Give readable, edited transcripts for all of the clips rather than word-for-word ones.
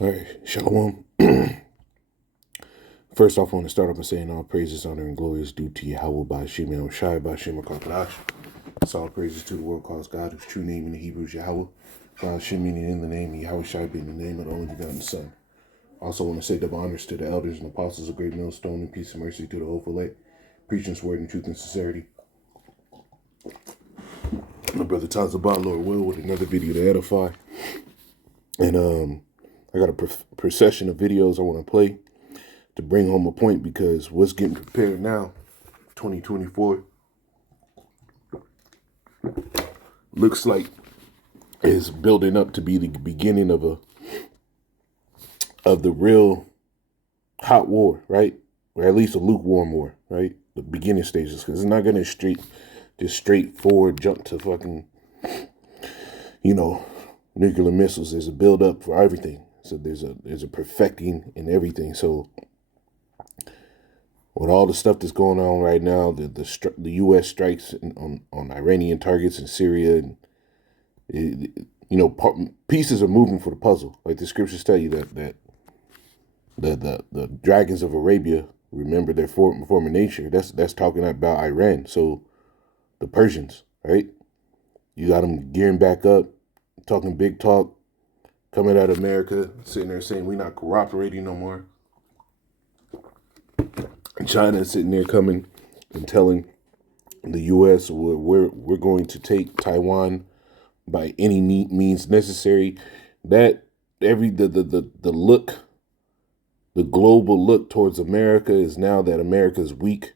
All right, Shalom. First off, I want to start off by saying all praises, honor, and glory is due to Yahweh by Shem El Shai by Shem Kakadash. It's all praises to the world calls God, whose true name in the Hebrew is Yahweh. By Shem meaning in the name, Yahweh Shai being the name of the only begotten Son. Also want to say double honors to the elders and apostles of Great Millstone, and peace and mercy to the hopeful elect, preaching this word in truth and sincerity. My brother Tazabah, Lord Will, with another video to edify. And I got a procession of videos I want to play to bring home a point, because what's getting prepared now, 2024, looks like is building up to be the beginning of the real hot war, right? Or at least a lukewarm war, right? The beginning stages, because it's not going to just straightforward jump to fucking, nuclear missiles. There's a build up for everything. So there's a perfecting in everything. So with all the stuff that's going on right now, the U.S. strikes on Iranian targets in Syria, and pieces are moving for the puzzle. Like the scriptures tell you that the dragons of Arabia remember their former nature. That's talking about Iran. So the Persians, right? You got them gearing back up, talking big talk, coming out of America, sitting there saying we're not cooperating no more. China is sitting there coming and telling the U.S. we're going to take Taiwan by any means necessary. That the look, the global look towards America is now that America is weak.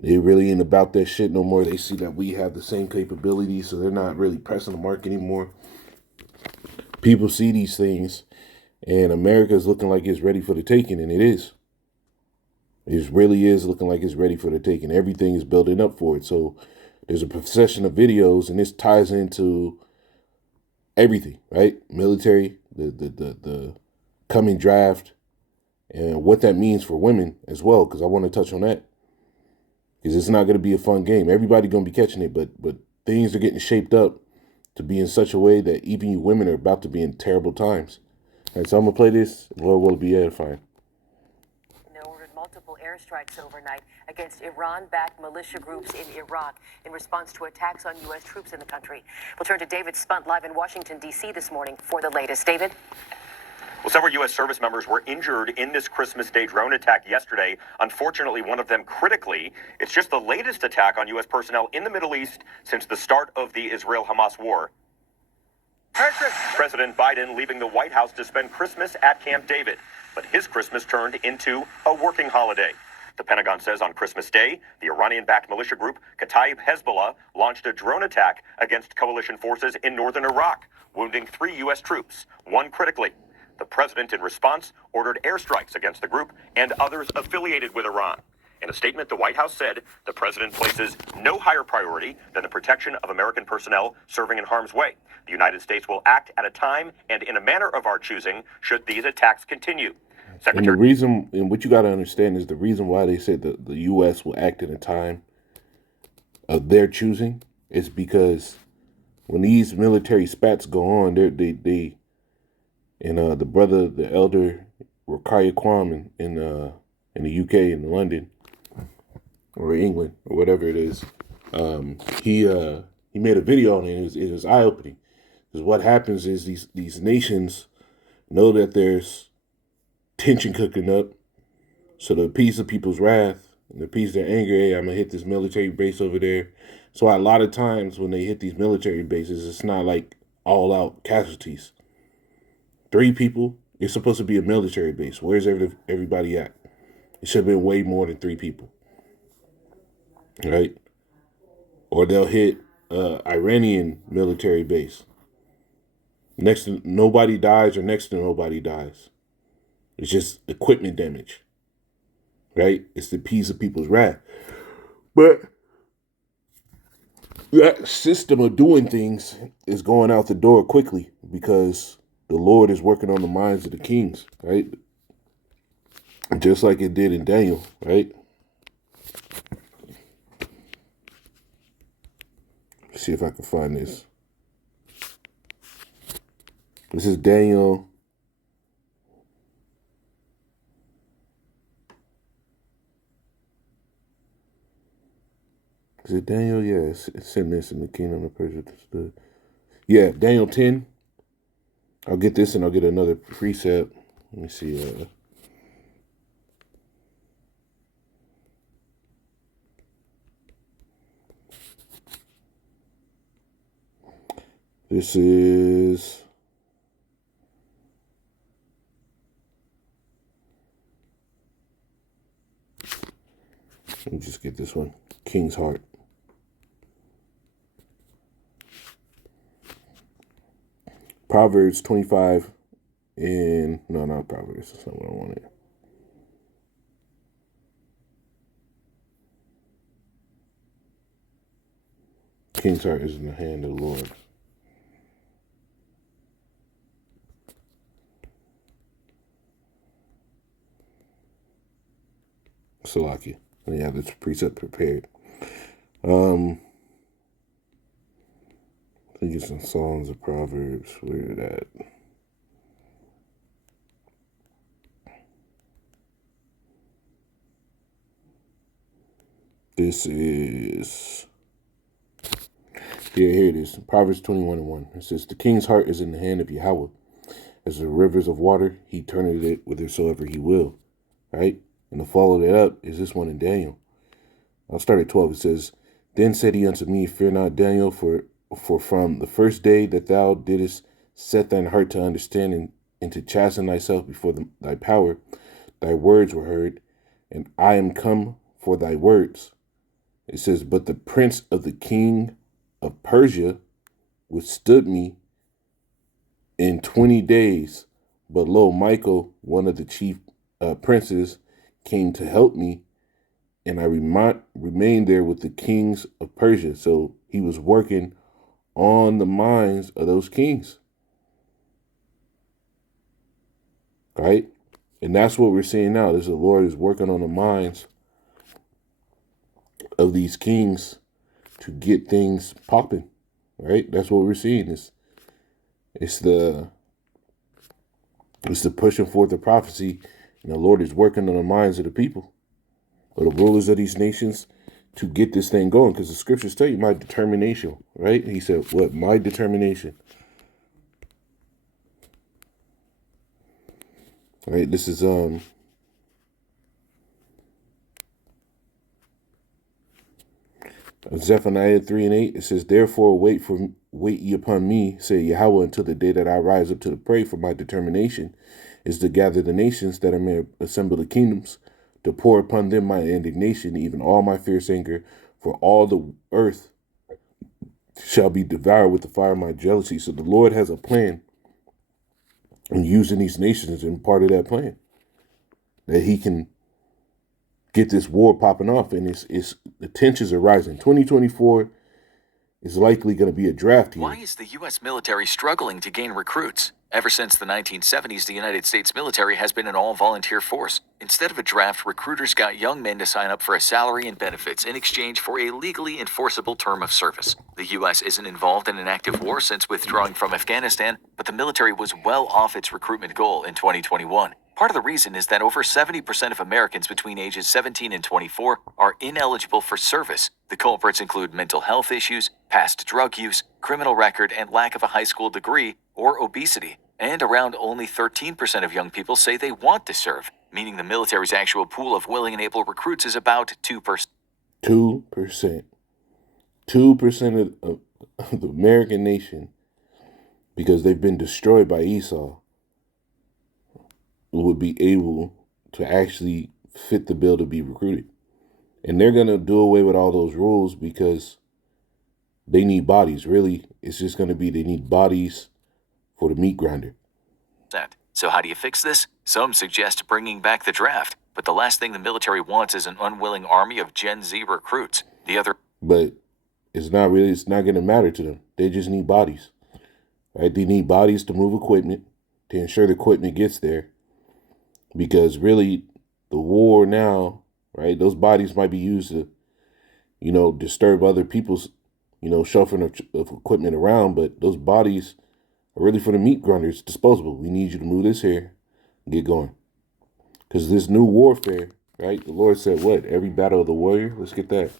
They really ain't about that shit no more. They see that we have the same capabilities, so they're not really pressing the mark anymore. People see these things, and America is looking like it's ready for the taking, and it is. It really is looking like it's ready for the taking. Everything is building up for it. So there's a procession of videos, and this ties into everything, right? Military, the coming draft, and what that means for women as well, because I want to touch on that. Because it's not going to be a fun game. Everybody going to be catching it, but things are getting shaped up to be in such a way that even you women are about to be in terrible times. All right, so I'm going to play this. Lord will be edifying. Ordered multiple airstrikes overnight against Iran-backed militia groups in Iraq in response to attacks on U.S. troops in the country. We'll turn to David Spunt live in Washington, D.C. this morning for the latest. David? Well, several U.S. service members were injured in this Christmas Day drone attack yesterday. Unfortunately, one of them critically. It's just the latest attack on U.S. personnel in the Middle East since the start of the Israel-Hamas war. President Biden leaving the White House to spend Christmas at Camp David, but his Christmas turned into a working holiday. The Pentagon says on Christmas Day, the Iranian-backed militia group Kataib Hezbollah launched a drone attack against coalition forces in northern Iraq, wounding 3 U.S. troops, 1 critically. The president, in response, ordered airstrikes against the group and others affiliated with Iran. In a statement, the White House said the president places no higher priority than the protection of American personnel serving in harm's way. The United States will act at a time and in a manner of our choosing should these attacks continue. And the reason, and what you got to understand is the reason why they said that the U.S. will act in a time of their choosing is because when these military spats go on, the brother, the elder Rakaya Kwame in the UK, in London or England or whatever it is, he made a video on it. It was eye opening, because what happens is these nations know that there's tension cooking up, so to appease the people's wrath and appease their anger, hey, I'm gonna hit this military base over there. So a lot of times when they hit these military bases, it's not like all out casualties. 3 people, it's supposed to be a military base. Where's everybody at? It should have been way more than 3 people, right? Or they'll hit Iranian military base. Next to nobody dies, or next to nobody dies. It's just equipment damage, right? It's the appease of people's wrath. But that system of doing things is going out the door quickly, because the Lord is working on the minds of the kings, right? Just like it did in Daniel, right? Let's see if I can find this. This is Daniel Is it Daniel? Yeah, it's in this in the kingdom of Persia. Yeah, Daniel 10. I'll get this and I'll get another precept. Let me see. This is let me just get this one. King's Heart. Proverbs 25 and no, not Proverbs. That's not what I wanted. King's Heart is in the hand of the Lord. Salakia. And you have this precept prepared. I think it's in Songs of Proverbs. Where is that? This is here it is. Proverbs 21:1. It says, "The king's heart is in the hand of Yahweh. As the rivers of water, he turneth it whithersoever he will." Right? And to follow that up is this one in Daniel. I'll start at 12. It says, "Then said he unto me, Fear not, Daniel, for from the first day that thou didst set thine heart to understand and to chasten thyself before thy power, thy words were heard, and I am come for thy words." It says, "But the prince of the king of Persia withstood me in 20 days. But lo, Michael, one of the chief princes, came to help me, and I remained there with the kings of Persia." So he was working on the minds of those kings. Right? And that's what we're seeing now. Is the Lord is working on the minds of these kings to get things popping. Right? That's what we're seeing. It's the pushing forth the prophecy, and the Lord is working on the minds of the people, or the rulers of these nations, to get this thing going. Because the scriptures tell you my determination, right? He said, "What? My determination." Right? This is Zephaniah 3:8. It says, "Therefore wait ye upon me, say Yahweh, until the day that I rise up to the prey. For my determination is to gather the nations, that I may assemble the kingdoms, to pour upon them my indignation, even all my fierce anger. For all the earth shall be devoured with the fire of my jealousy." So the Lord has a plan, and using these nations and part of that plan, that he can get this war popping off, and it's the tensions are rising. 2024 is likely going to be a draft year. Why is the U.S. military struggling to gain recruits? Ever since the 1970s, the United States military has been an all-volunteer force. Instead of a draft, recruiters got young men to sign up for a salary and benefits in exchange for a legally enforceable term of service. The U.S. isn't involved in an active war since withdrawing from Afghanistan, but the military was well off its recruitment goal in 2021. Part of the reason is that over 70% of Americans between ages 17 and 24 are ineligible for service. The culprits include mental health issues, past drug use, criminal record, and lack of a high school degree, or obesity. And around only 13% of young people say they want to serve, meaning the military's actual pool of willing and able recruits is about 2%. 2%. 2% of the American nation, because they've been destroyed by Esau, would be able to actually fit the bill to be recruited. And they're going to do away with all those rules because they need bodies. Really, it's just going to be they need bodies for the meat grinder. So how do you fix this? Some suggest bringing back the draft, but the last thing the military wants is an unwilling army of Gen Z recruits. But it's not going to matter to them. They just need bodies. Right? They need bodies to move equipment, to ensure the equipment gets there. Because really, the war now, right, those bodies might be used to, disturb other people's, shuffling of equipment around, but those bodies are really for the meat grinders, disposable. We need you to move this here and get going. Because this new warfare, right, the Lord said what? Every battle of the warrior? Let's get that.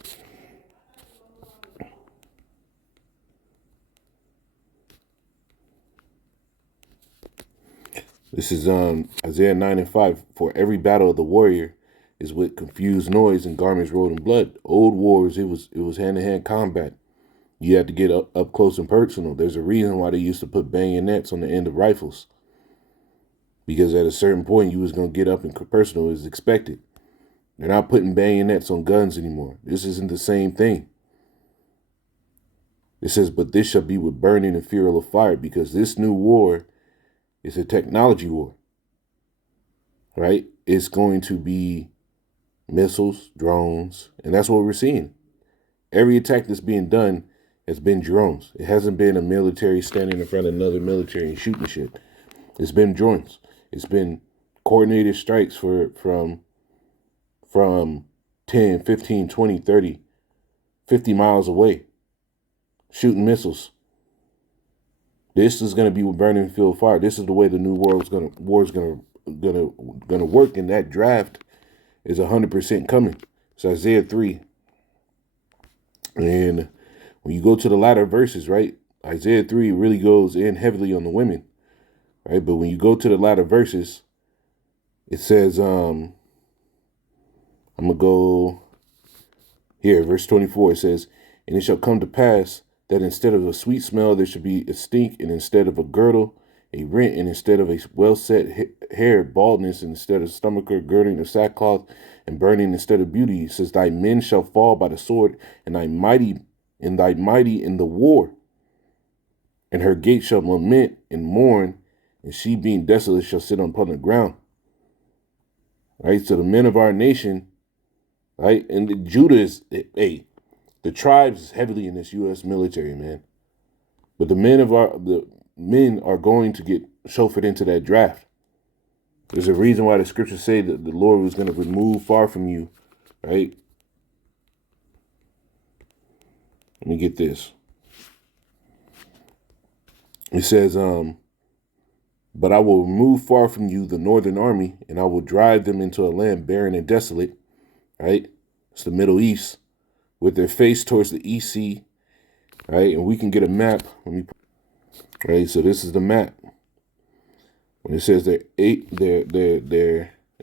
This is Isaiah 9:5. For every battle of the warrior is with confused noise and garments rolled in blood. Old wars, it was hand-to-hand combat. You had to get up close and personal. There's a reason why they used to put bayonets on the end of rifles. Because at a certain point, you was going to get up and personal as expected. They're not putting bayonets on guns anymore. This isn't the same thing. It says, but this shall be with burning and fuel of fire, because this new war is a technology war, right? It's going to be missiles, drones, and that's what we're seeing. Every attack that's being done has been drones. It hasn't been a military standing in front of another military and shooting shit. It's been drones. It's been coordinated strikes from 10, 15, 20, 30, 50 miles away, shooting missiles. This is going to be with burning field fire. This is the way the new war is going to work, and that draft is 100% coming. It's Isaiah 3. And when you go to the latter verses, right, Isaiah 3 really goes in heavily on the women, right? But when you go to the latter verses, it says, I'm going to go here, verse 24. It says, and it shall come to pass that instead of a sweet smell, there should be a stink, and instead of a girdle, a rent, and instead of a well-set hair, baldness, and instead of stomacher, girding of sackcloth, and burning instead of beauty. It says, thy men shall fall by the sword, and thy mighty in the war. And her gate shall lament and mourn, and she being desolate shall sit upon the ground. Right? So the men of our nation, right? And Judah is, hey, the tribes is heavily in this U.S. military, man. But the men are going to get chauffeured into that draft. There's a reason why the scriptures say that the Lord was going to remove far from you, right? Let me get this. It says, but I will remove far from you the northern army, and I will drive them into a land barren and desolate, right? It's the Middle East, with their face towards the East Sea, right? And we can get a map. Right, so this is the map. When it says it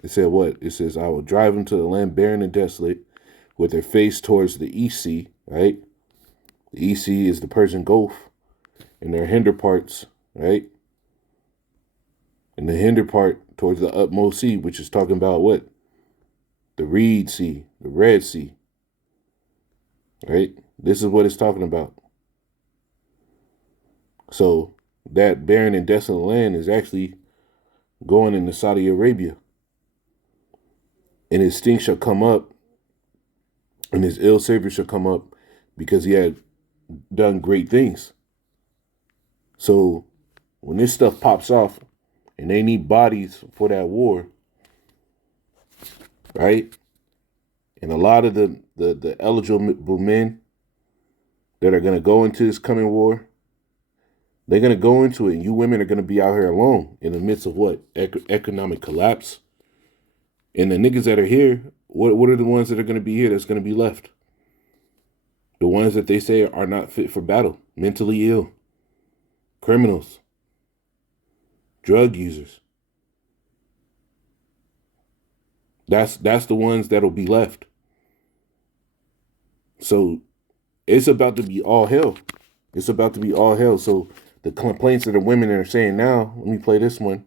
said what? It says, I will drive them to the land barren and desolate, with their face towards the East Sea, right? The East Sea is the Persian Gulf, and their hinder parts, right? And the hinder part towards the utmost sea, which is talking about what? The Reed Sea, the Red Sea, right? This is what it's talking about. So that barren and desolate land is actually going into Saudi Arabia. And his stink shall come up, and his ill savor shall come up, because he had done great things. So when this stuff pops off, and they need bodies for that war, right? And a lot of the eligible men that are going to go into this coming war, they're going to go into it, and you women are going to be out here alone in the midst of what? Economic collapse. And the niggas that are here, what are the ones that are going to be here that's going to be left? The ones that they say are not fit for battle, mentally ill, criminals, drug users. That's the ones that'll be left. So it's about to be all hell. It's about to be all hell. So the complaints that the women are saying now, let me play this one.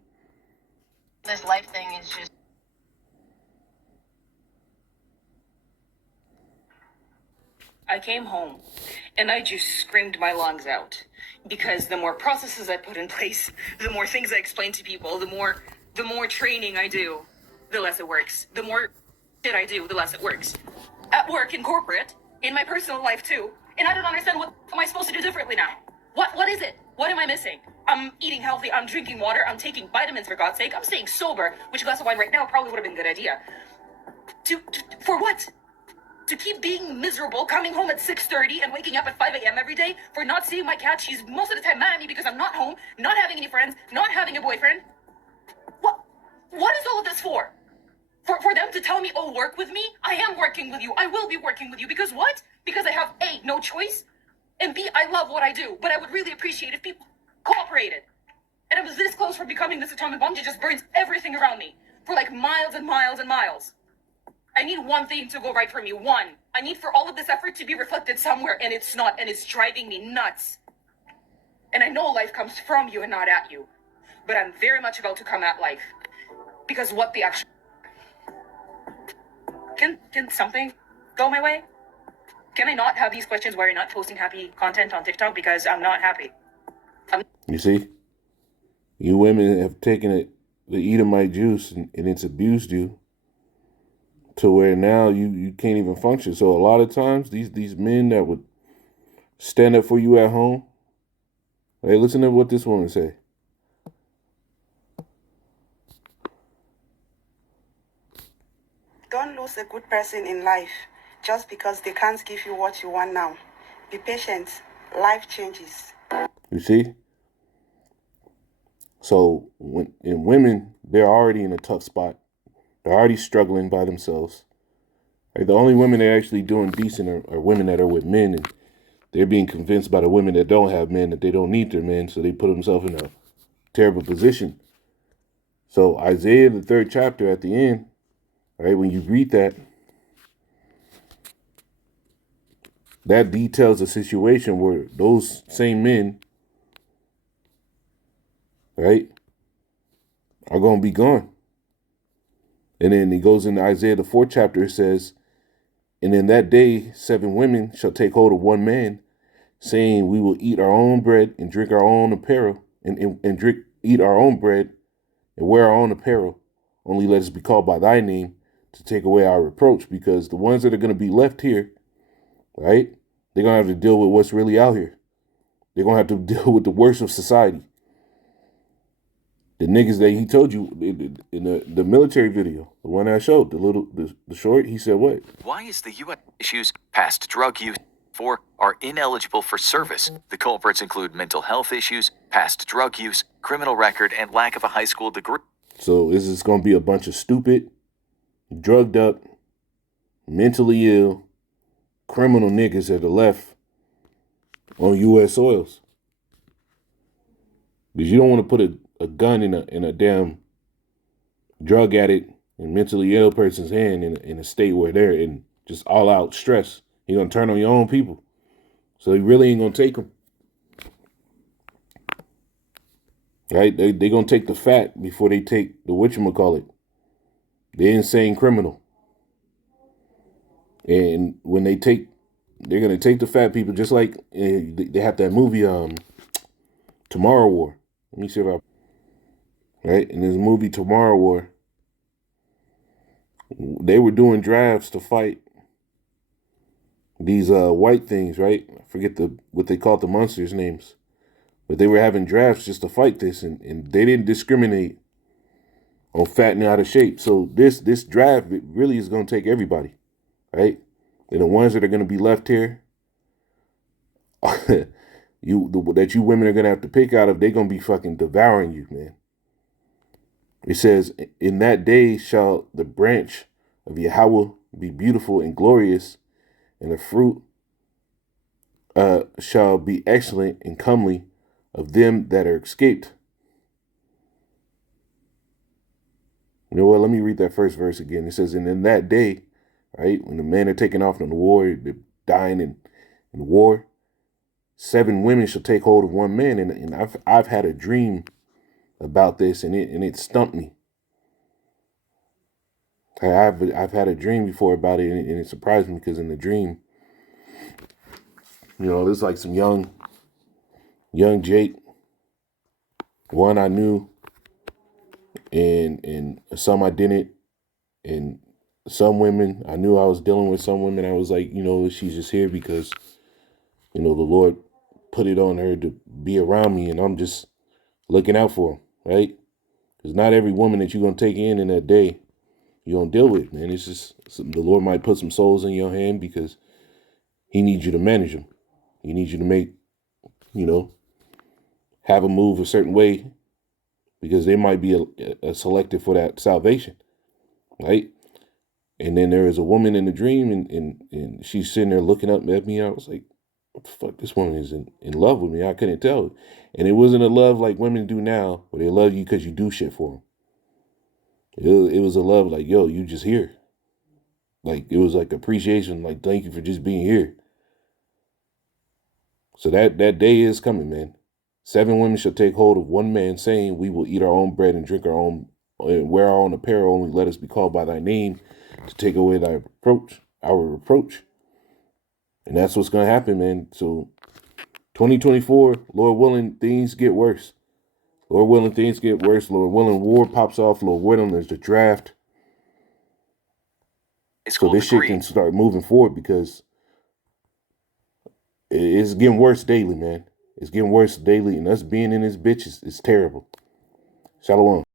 This life thing is just... I came home and I just screamed my lungs out, because the more processes I put in place, the more things I explain to people, the more training I do, the less it works. The more shit I do, the less it works. At work, in corporate, in my personal life too. And I don't understand, what am I supposed to do differently now? What is it? What am I missing? I'm eating healthy, I'm drinking water, I'm taking vitamins, for God's sake. I'm staying sober, which a glass of wine right now probably would have been a good idea. For what? To keep being miserable, coming home at 6:30 and waking up at 5 a.m. every day, for not seeing my cat. She's most of the time mad at me because I'm not home, not having any friends, not having a boyfriend. What is all of this for? For them to tell me, oh, work with me? I am working with you. I will be working with you. Because what? Because I have A, no choice, and B, I love what I do. But I would really appreciate if people cooperated. And I was this close from becoming this atomic bomb that just burns everything around me for like miles and miles and miles. I need one thing to go right for me. One. I need for all of this effort to be reflected somewhere, and it's not, and it's driving me nuts. And I know life comes from you and not at you. But I'm very much about to come at life. Because what the actual... Can something go my way? Can I not have these questions where you're not posting happy content on TikTok? Because I'm not happy. You see? You women have taken it, the Edomite juice, and it's abused you to where now you can't even function. So a lot of times, these men that would stand up for you at home, hey, listen to what this woman say. Don't lose a good person in life just because they can't give you what you want now. Be patient. Life changes. You see? So in women, they're already in a tough spot. They're already struggling by themselves. Right? The only women that are actually doing decent are women that are with men, and they're being convinced by the women that don't have men that they don't need their men, so they put themselves in a terrible position. So Isaiah, the 3rd chapter at the end, right, when you read that details a situation where those same men, right, are going to be gone. And then it goes into Isaiah, the 4th chapter, it says, and in that day 7 women shall take hold of one man, saying, we will eat our own bread and drink our own apparel, and eat our own bread and wear our own apparel. Only let us be called by thy name to take away our reproach, because the ones that are going to be left here, right, they're going to have to deal with what's really out here. They're going to have to deal with the worst of society. The niggas that he told you in the military video, the one I showed, the short, he said what? Why is the U.S. issues past drug use? 4 are ineligible for service. The culprits include mental health issues, past drug use, criminal record, and lack of a high school degree. So this is going to be a bunch of stupid, drugged up, mentally ill, criminal niggas that are left on U.S. soils. Because you don't want to put a gun in a damn drug addict and mentally ill person's hand in a state where they're in just all out stress. You're going to turn on your own people. So you really ain't going to take them. Right? They going to take the fat before they take the whatchamacallit. The insane criminal. And when they're going to take the fat people, just like they have that movie, Tomorrow War. Let me see if right? In this movie, Tomorrow War, they were doing drafts to fight these white things, right? I forget what they called the monsters' names. But they were having drafts just to fight this, and they didn't discriminate on fat and out of shape. So this draft, it really is going to take everybody, right? And the ones that are going to be left here, that you women are going to have to pick out of, they're going to be fucking devouring you, man. It says, in that day shall the branch of Yahweh be beautiful and glorious, and the fruit shall be excellent and comely of them that are escaped. You know what? Let me read that first verse again. It says, and in that day, right, when the men are taking off on the war, they're dying in war, 7 women shall take hold of one man. And I've had a dream about this, and it stumped me. I've had a dream before about it, and it surprised me, because in the dream, you know, there's like some young Jake. One I knew, and some I didn't. And some women, I knew I was dealing with some women. I was like, you know, she's just here because, you know, the Lord put it on her to be around me, and I'm just looking out for them, right? Because not every woman that you're going to take in that day, you're going to deal with, man. It's just, the Lord might put some souls in your hand because he needs you to manage them. He needs you to make, you know, have them move a certain way, because they might be a selected for that salvation, right? And then there is a woman in the dream, and she's sitting there looking up at me. I was like, what the fuck, this woman is in love with me. I couldn't tell. And it wasn't a love like women do now, where they love you because you do shit for them. It was a love like, yo, you just here. Like, it was like appreciation, like, thank you for just being here. So that day is coming, man. 7 women shall take hold of one man, saying, we will eat our own bread and drink our own, and wear our own apparel. Only let us be called by thy name, to take away our reproach. And that's what's going to happen, man. So 2024, Lord willing, things get worse. Lord willing, things get worse. Lord willing, war pops off. Lord willing, there's the draft. It's So called this the shit greed. can start moving forward, because it's getting worse daily, man. It's getting worse daily. And us being in this bitch is terrible. Shalom.